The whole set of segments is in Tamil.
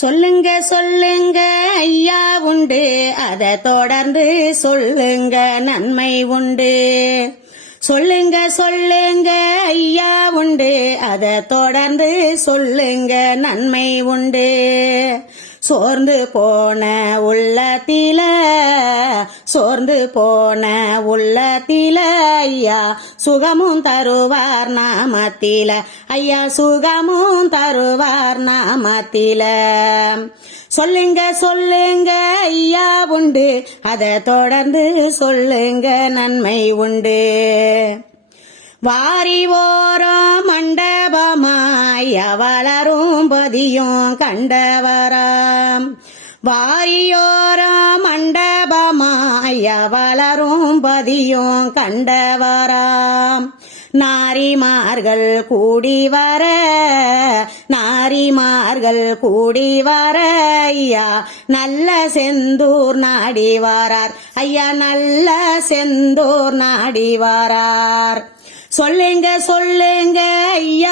சொல்லுங்க சொல்லுங்க ஐயா உண்டு. அதை தொடர்ந்து சொல்லுங்க நன்மை உண்டு. சொல்லுங்க சொல்லுங்க ஐயா உண்டு. அதை தொடர்ந்து சொல்லுங்க நன்மை உண்டு. சோர்ந்து போன உள்ளத்தில சோர்ந்து போன உள்ளத்தில ஐயா சுகமும் தருவார் நாமத்தில. ஐயா சுகமும் தருவார் நாமத்தில. சொல்லுங்க சொல்லுங்க ஐயா உண்டு. அதை தொடர்ந்து சொல்லுங்க நன்மை உண்டு. வாரி ஓரம் மண்ட மண்டபமாய் அவளரும் பதியும் கண்டவராம். வாரியோரா மண்டபமாய் அவளரும் பதியும் கண்டவராம். நாரிமார்கள் கூடி வர நாரிமார்கள் கூடி வர ஐயா நல்ல செந்தூர் நாடி வாரார். ஐயா நல்ல செந்தூர் நாடி வாரார். சொல்லுங்க சொல்லுங்க ஐயா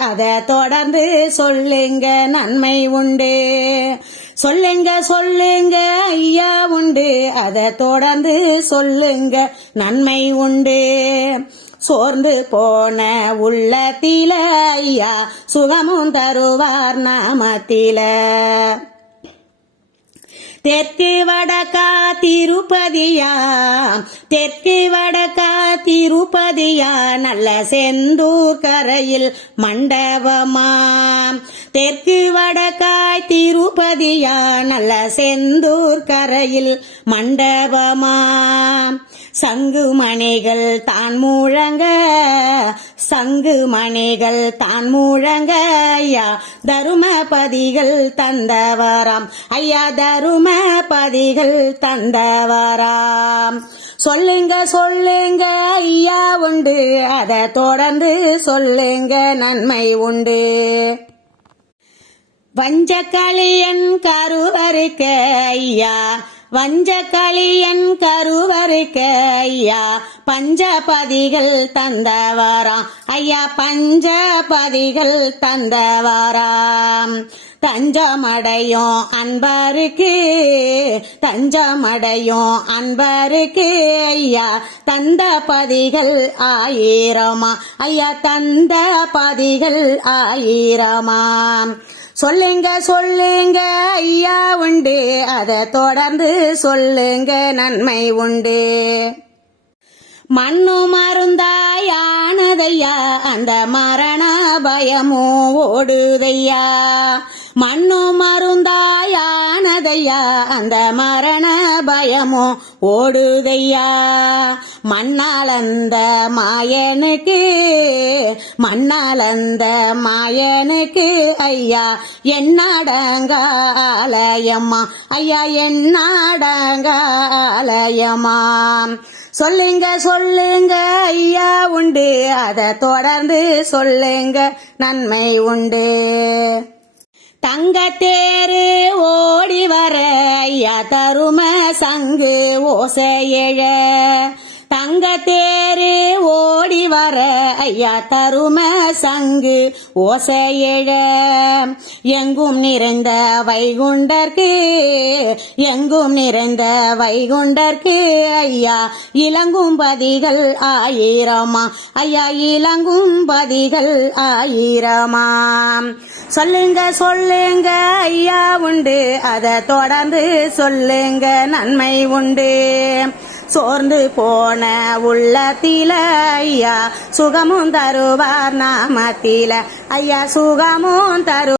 அதை தொடர்ந்து சொல்லுங்க நன்மை உண்டு. சொல்லுங்க சொல்லுங்க ஐயா உண்டு. அதை தொடர்ந்து சொல்லுங்க நன்மை உண்டு. சோர்ந்து போன உள்ளத்தில ஐயா சுகமும் தருவார் நாமத்தில. தெற்கு வடக்கா திருப்பதியா? தெற்கு வடக்கா திருப்பதியா? நல்ல செந்தூர் கரையில் மண்டபமா? தெற்கு வடக்காய் திருப்பதியா நல்ல செந்தூர் கரையில் மண்டபமா? சங்கு மணிகள் தான் முழங்க சங்கு மணிகள் தான் முழங்க ஐயா தருமபதிகள் தந்தவராம் ஐயா தருமபதிகள் தந்தவராம். சொல்லுங்க சொல்லுங்க ஐயா உண்டு அதை தொடர்ந்து சொல்லுங்க நன்மை உண்டு. வஞ்சக்களியன் கருவருக்க ஐயா வஞ்சக்களியன் கருவருக்க ஐயா பஞ்சபதிகள் தந்தவாராம் ஐயா பஞ்சபதிகள் தந்தவாராம் தஞ்சமடையும் அன்பருக்கு தஞ்சமடையும் அன்பருக்கு ஐயா தந்த பதிகள் ஆயிரமா? ஐயா தந்த பதிகள் ஆயிரமாம் சொல்லுங்க சொல்லுங்க ஐயா உண்டு. அதை தொடர்ந்து சொல்லுங்க நன்மை உண்டு. மண்ணு மருந்தாயானதையா? அந்த மரண பயமும் ஓடுதையா? மண்ணு ஓடுதையா? அந்த மரண பயமோ ஓடுதையா? மண்ணாலந்த மாயனுக்கு மண்ணாலந்த மாயனுக்கு ஐயா என்னாடங்க ஆலயம்மா ஐயா என்னாடங்க ஆலயம்மா சொல்லுங்க சொல்லுங்க ஐயா உண்டு. அதை தொடர்ந்து சொல்லுங்க நன்மை உண்டு. தங்கத்தேரு ஓடி வர ஐயா தரும சங்கு ஓசையழ தங்கத்தேரு ஓடி வர ஐயா தரும சங்கு ஓசையிழ எங்கும் நிறைந்த வைகுண்டர்க்கு எங்கும் நிறைந்த வைகுண்டர்க்கு ஐயா இளங்கும் பதிகள் ஆயிரமா. ஐயா இளங்கும் பதிகள் ஆயிரமா. சொல்லுங்க சொல்லுங்க ஐயா உண்டு. அதை தொடர்ந்து சொல்லுங்க நன்மை உண்டு. சோர்ந்து போன உள்ளத்தில ஐயா. சுகமும் தருவார் நாமத்தில. ஐயா சுகமும் தரு